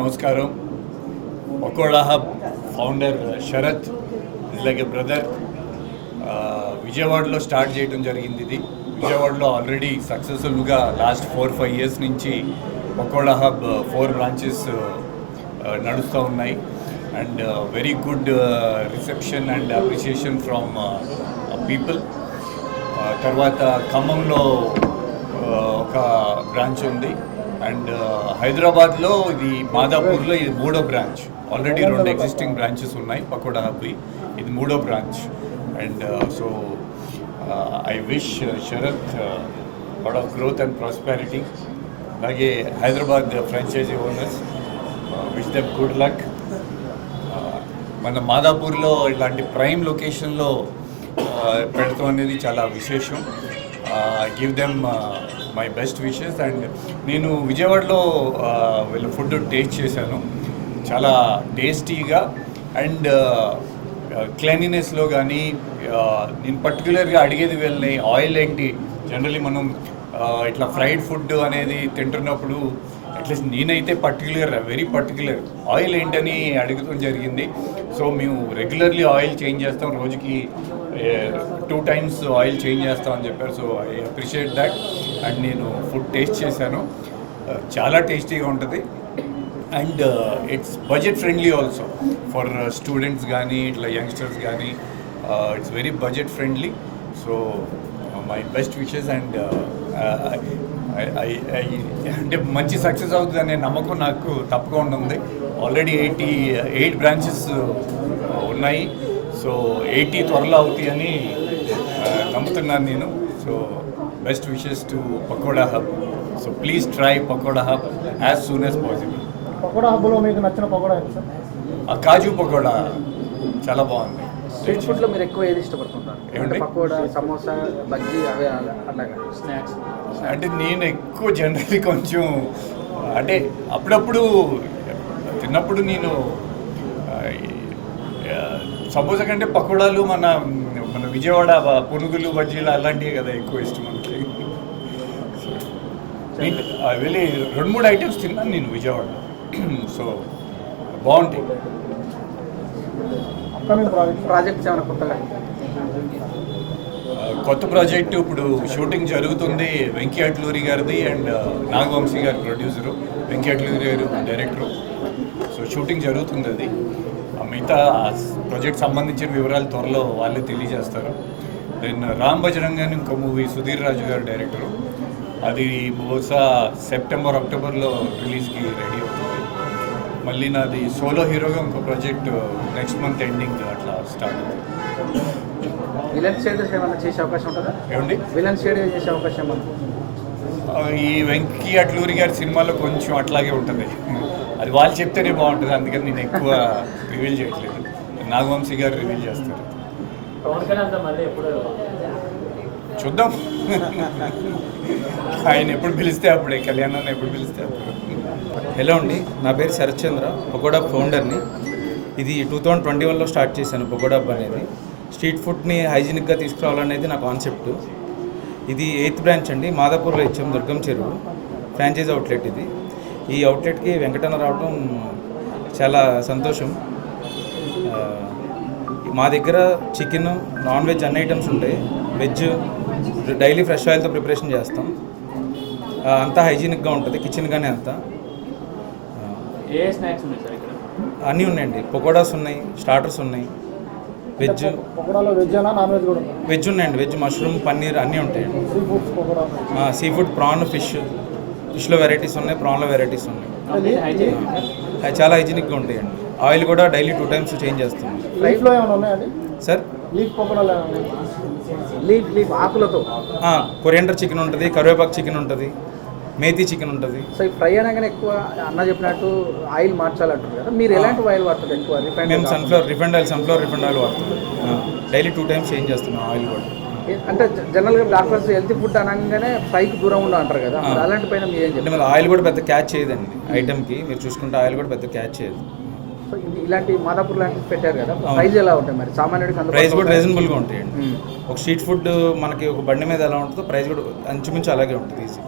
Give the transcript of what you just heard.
నమస్కారం. Pakoda hub founder Sharath is like a brother. విజయవాడలో start చేయడం జరిగింది. ఇది విజయవాడలో ఆల్రెడీ సక్సెస్ఫుల్గా లాస్ట్ 4-5 ఇయర్స్ నుంచి పకోడా హబ్ 4 బ్రాంచెస్ నడుస్తూ ఉన్నాయి. And very good reception and appreciation from people. తర్వాత ఖమ్మంలో ఒక బ్రాంచ్ ఉంది. అండ్ హైదరాబాద్లో ఇది మాదాపూర్లో ఇది 3వ బ్రాంచ్. ఆల్రెడీ 2 ఎగ్జిస్టింగ్ బ్రాంచెస్ ఉన్నాయి పకోడా హబ్వి, ఇది 3వ branch. And so I wish Sharath lot of growth and prosperity. అలాగే Hyderabad franchise owners wish them good luck. మన మాదాపూర్లో ఇలాంటి ప్రైమ్ లొకేషన్లో పెడతాం అనేది చాలా విశేషం. Give them my best wishes. And నేను విజయవాడలో వీళ్ళ ఫుడ్ టేస్ట్ చేశాను, చాలా టేస్టీగా అండ్ క్లీనినెస్లో కానీ. నేను పర్టికులర్గా అడిగేది వీళ్ళని ఆయిల్ ఏంటి. జనరలీ మనం ఇట్లా ఫ్రైడ్ ఫుడ్ అనేది తింటున్నప్పుడు అట్లీస్ట్ నేనైతే వెరీ పర్టికులర్ ఆయిల్ ఏంటని అడుగుతాం జరిగింది. సో మేము రెగ్యులర్లీ ఆయిల్ చేంజ్ చేస్తాం, రోజుకి 2 times ఆయిల్ చేంజ్ చేస్తామని చెప్పారు. So I appreciate that. And నేను ఫుడ్ టేస్ట్ చేశాను, చాలా టేస్టీగా ఉంటుంది. And it's budget friendly also for students కానీ ఇట్లా యంగ్స్టర్స్ కానీ. It's very budget friendly. So my best wishes. And అంటే మంచి సక్సెస్ అవుతుందనే నమ్మకం నాకు తప్పకుండా ఉంది. ఆల్రెడీ 88 బ్రాంచెస్ ఉన్నాయి. సో 80 త్వరలో అవుతాయని నమ్ముతున్నాను నేను. So best wishes to Pakoda hub. So please try Pakoda hub as soon as possible. Pakoda హబ్లో మీకు నచ్చిన పకోడా ఏంటి సార్? ఆ కాజు పకోడా చాలా బాగుంది. స్ట్రీట్ ఫుడ్లో మీరు ఎక్కువ ఏది ఇష్టపడుతుంటారు? ఏమండి? పకోడా, సమోసా, బజ్జీ, అవే అలాగా స్నాక్స్. అంటే నేను ఎక్కువ జనరల్లీ కొంచెం అంటే అప్పుడప్పుడు తిన్నప్పుడు నేను సమోసా కంటే పకోడాలు మన విజయవాడ పునుగులు, బజ్జీలు అలాంటివి కదా ఎక్కువ ఇష్టం మనకి. వెళ్ళి 2-3 ఐటమ్స్ తిన్నాను నేను విజయవాడలో. సో బాగుంటాయి. ప్రాజెక్ట్స్ ఏమైనా కొత్తగా? కొత్త ప్రాజెక్టు ఇప్పుడు షూటింగ్ జరుగుతుంది. వెంకీ అట్లూరి గారిది అండ్ నాగవంశీ గారు ప్రొడ్యూసరు, వెంకీ అట్లూరి గారు డైరెక్టరు. సో షూటింగ్ జరుగుతుంది అది. మిగతా ప్రాజెక్ట్ సంబంధించిన వివరాలు త్వరలో వాళ్ళే తెలియజేస్తారు. దెన్ రామ్ బజరంగ్ అని ఇంకో మూవీ సుధీర్ రాజు గారు డైరెక్టరు, అది బహుశా సెప్టెంబర్, అక్టోబర్లో రిలీజ్కి రెడీ అవుతుంది. మళ్ళీ నాది సోలో హీరోగా ఇంకో ప్రాజెక్ట్ నెక్స్ట్ మంత్ ఎండింగ్ అట్లా స్టార్ట్ అవుతుంది. విలన్ షేడ్ ఏమైనా చేసే అవకాశం ఉంటుందా? ఏమండి? విలన్ షేడ్ చేసే అవకాశం ఏమన్నా? ఈ వెంకీ అట్లూరి గారి సినిమాలో కొంచెం అట్లాగే ఉంటుంది. అది వాళ్ళు చెప్తేనే బాగుంటుంది, అందుకని నేను ఎక్కువ రివీల్ చేయట్లేదు. నాగవంశీ గారు రివీల్ చేస్తారు. చూద్దాం. ఆయన ఎప్పుడు పిలిస్తే అప్పుడే, కళ్యాణాన్ని ఎప్పుడు పిలిస్తే అప్పుడు. హలో అండి, నా పేరు శరత్ చంద్ర, పకోడా ఫౌండర్ని. ఇది 2021లో స్టార్ట్ చేశాను పకోడా హబ్ అనేది. స్ట్రీట్ ఫుడ్ని హైజీనిక్గా తీసుకురావాలనేది నా కాన్సెప్ట్. ఇది 8th బ్రాంచ్ అండి, మాదాపూర్లో ఇచ్చాం, దుర్గం చెరువు ఫ్రాంచైజ్ అవుట్లెట్ ఇది. ఈ అవుట్లెట్కి వెంకటన్న రావడం చాలా సంతోషం. మా దగ్గర చికెన్, నాన్ వెజ్ అన్ని ఐటమ్స్ ఉంటాయి. వెజ్ డైలీ ఫ్రెష్ ఆయిల్తో ప్రిపరేషన్ చేస్తాం. అంతా హైజీనిక్గా ఉంటుంది, కిచెన్ కానీ అంతా. ఏ స్నాక్స్ ఉన్నాయి సార్ ఇక్కడ? అన్నీ ఉన్నాయండి, పకోడాస్ ఉన్నాయి, స్టార్టర్స్ ఉన్నాయి. వెజ్ పకోడాలో వెజ్ అయినా నాన్ వెజ్ కూడా ఉంది? వెజ్ ఉన్నాయండి, వెజ్ మష్రూమ్, పన్నీర్ అన్నీ ఉంటాయండి. Sea foods pakoda? Sea food, prawn, ఫిష్లో వెరైటీస్ ఉన్నాయి, ప్రాన్లో వెరైటీస్ ఉన్నాయి. అవి చాలా హైజీనిక్గా ఉంటాయండి. ఆయిల్ కూడా డైలీ 2 times చేంజ్ చేస్తాం. లీఫ్లో ఏమైనా ఉన్నాయండి సార్? లీఫ్ పకోడాలు ఏమైనా? లీఫ్ ఆకులతో కొరియండర్ చికెన్ ఉంటుంది, కరివేపాకు చికెన్ ఉంటుంది, మేతి చికెన్ ఉంటుంది. సో ఈ ఫ్రై అనగానే ఎక్కువ అన్న చెప్పినట్టు ఆయిల్ మార్చాలంటారు కదా, మీరు ఎలాంటి ఆయిల్ వాడతారు ఎక్కువ? మేము సన్ఫ్లవర్ రిఫైండ్ ఆయిల్ వాడుతున్నాం. డైలీ 2 times చేంజ్ చేస్తున్నాం ఆయిల్ కూడా. అంటే జనరల్గా డాక్టర్స్ హెల్తీ ఫుడ్ అనగానే ఫ్రైకి దూరం ఉండ అంటారు కదా, అలాంటి పైన మీరు ఏం అంటే మళ్ళీ ఆయిల్ కూడా పెద్ద క్యాచ్ చేయదండి ఐటమ్కి. మీరు చూసుకుంటే ఆయిల్ కూడా పెద్ద క్యాచ్ చేయదు. సో ఇలాంటి మాదాపూర్ లాంటివి పెట్టారు కదా, ప్రైస్ ఎలా ఉంటాయి మరి సామాన్యుడికి? ప్రైస్ కూడా రీజనబుల్గా ఉంటాయండి. ఒక స్ట్రీట్ ఫుడ్ మనకి ఒక బండి మీద ఎలా ఉంటుందో ప్రైస్ కూడా అంచుమించు అలాగే ఉంటుంది ఈజీ.